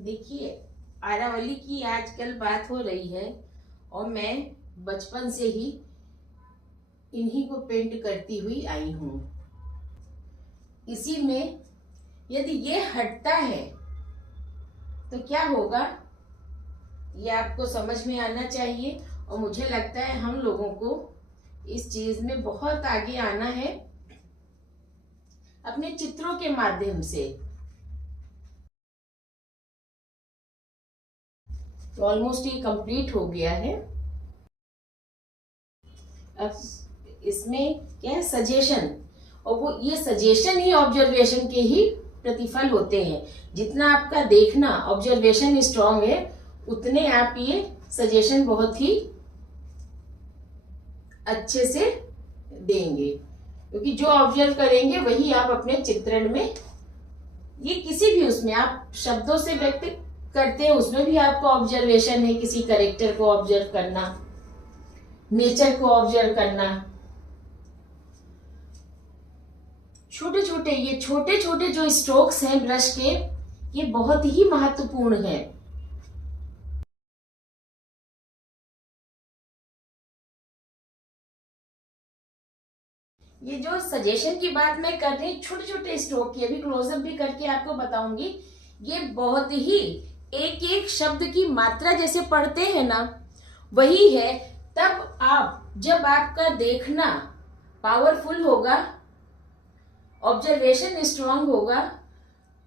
देखिए, आरावली की आजकल बात हो रही है और मैं बचपन से ही इन्हीं को पेंट करती हुई आई हूँ। इसी में यदि ये हटता है तो क्या होगा, ये आपको समझ में आना चाहिए। और मुझे लगता है हम लोगों को इस चीज में बहुत आगे आना है अपने चित्रों के माध्यम से। तो ऑलमोस्ट ये कंप्लीट हो गया है। अब इसमें क्या है, सजेशन। और वो ये सजेशन ही ऑब्जर्वेशन के ही प्रतिफल होते हैं। जितना आपका देखना ऑब्जर्वेशन स्ट्रांग है, उतने आप ये सजेशन बहुत ही अच्छे से देंगे, क्योंकि जो ऑब्जर्व करेंगे वही आप अपने चित्रण में, ये किसी भी उसमें आप शब्दों से व्यक्त करते हैं, उसमें भी आपको ऑब्जर्वेशन है। किसी कैरेक्टर को ऑब्जर्व करना, नेचर को ऑब्जर्व करना, छोटे छोटे जो स्ट्रोक्स हैं ब्रश के, ये बहुत ही महत्वपूर्ण है। ये जो सजेशन की बात मैं कर रही, छोटे छोटे स्ट्रोक की, अभी क्लोजअप भी करके आपको बताऊंगी। ये बहुत ही एक एक शब्द की मात्रा जैसे पढ़ते हैं ना, वही है। तब आप, जब आपका देखना पावरफुल होगा, ऑब्जर्वेशन स्ट्रांग होगा,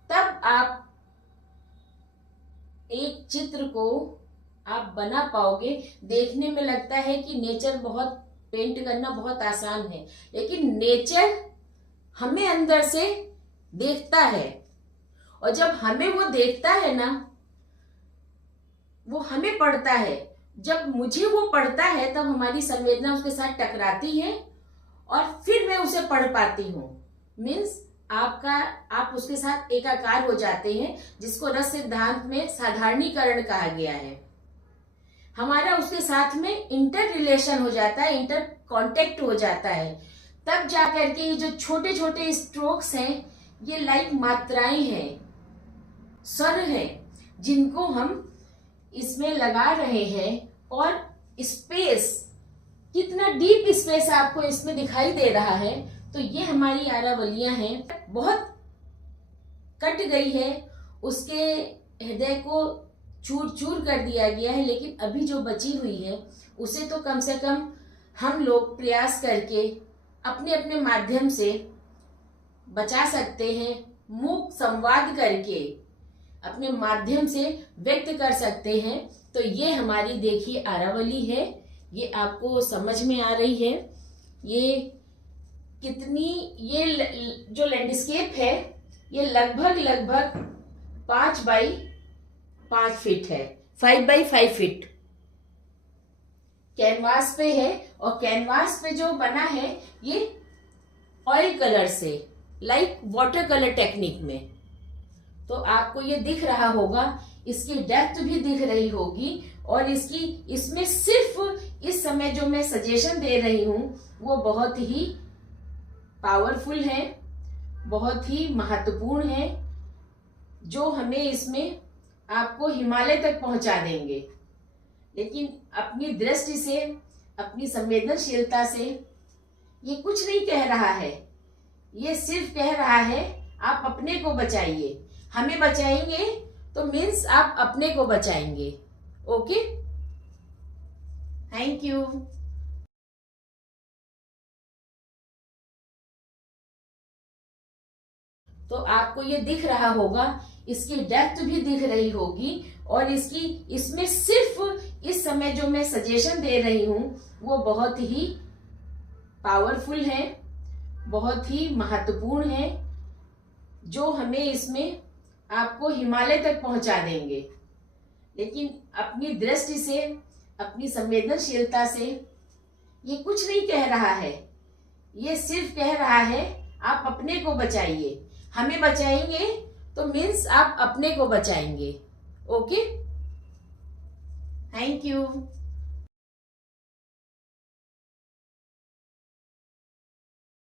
तब आप एक चित्र को आप बना पाओगे। देखने में लगता है कि नेचर बहुत पेंट करना बहुत आसान है, लेकिन नेचर हमें अंदर से देखता है। और जब हमें वो देखता है ना, वो हमें पढ़ता है। जब मुझे वो पढ़ता है, तब हमारी संवेदना उसके साथ टकराती है और फिर मैं उसे पढ़ पाती हूँ। मीन्स आप उसके साथ एकाकार हो जाते हैं, जिसको रस सिद्धांत में साधारणीकरण कहा गया है। हमारा उसके साथ में इंटर रिलेशन हो जाता है, इंटर कांटेक्ट हो जाता है। तब जाकर के ये जो छोटे छोटे स्ट्रोक्स हैं, ये लाइक मात्राएं हैं, स्वर हैं, जिनको हम इसमें लगा रहे हैं। और स्पेस, कितना डीप स्पेस आपको इसमें दिखाई दे रहा है। तो ये हमारी आरावलियां हैं। बहुत कट गई है, उसके हृदय को चूर चूर कर दिया गया है, लेकिन अभी जो बची हुई है उसे तो कम से कम हम लोग प्रयास करके अपने अपने माध्यम से बचा सकते हैं। मूक संवाद करके अपने माध्यम से व्यक्त कर सकते हैं। तो ये हमारी देखिए आरावली है, ये आपको समझ में आ रही है। ये कितनी, ये जो लैंडस्केप है, ये लगभग 5 बाई 5 फीट है, 5 बाई 5 फीट कैनवास पे है। और कैनवास पे जो बना है ये ऑयल कलर से, लाइक वाटर कलर टेक्निक में। तो आपको ये दिख रहा होगा, इसकी डेप्थ भी दिख रही होगी। और इसमें सिर्फ इस समय जो मैं सजेशन दे रही हूं, वो बहुत ही पावरफुल है, बहुत ही महत्वपूर्ण है, जो हमें इसमें आपको हिमालय तक पहुंचा देंगे। लेकिन अपनी दृष्टि से, अपनी संवेदनशीलता से ये कुछ नहीं कह रहा है। ये सिर्फ कह रहा है आप अपने को बचाइए। हमें बचाएंगे तो मीन्स आप अपने को बचाएंगे। Okay, thank you. तो आपको ये दिख रहा होगा, इसकी डेप्थ भी दिख रही होगी। और इसमें सिर्फ इस समय जो मैं सजेशन दे रही हूं, वो बहुत ही पावरफुल है, बहुत ही महत्वपूर्ण है, जो हमें इसमें आपको हिमालय तक पहुंचा देंगे। लेकिन अपनी दृष्टि से, अपनी संवेदनशीलता से ये कुछ नहीं कह रहा है। ये सिर्फ कह रहा है आप अपने को बचाइए। हमें बचाएंगे तो मीन्स आप अपने को बचाएंगे। Okay, thank you.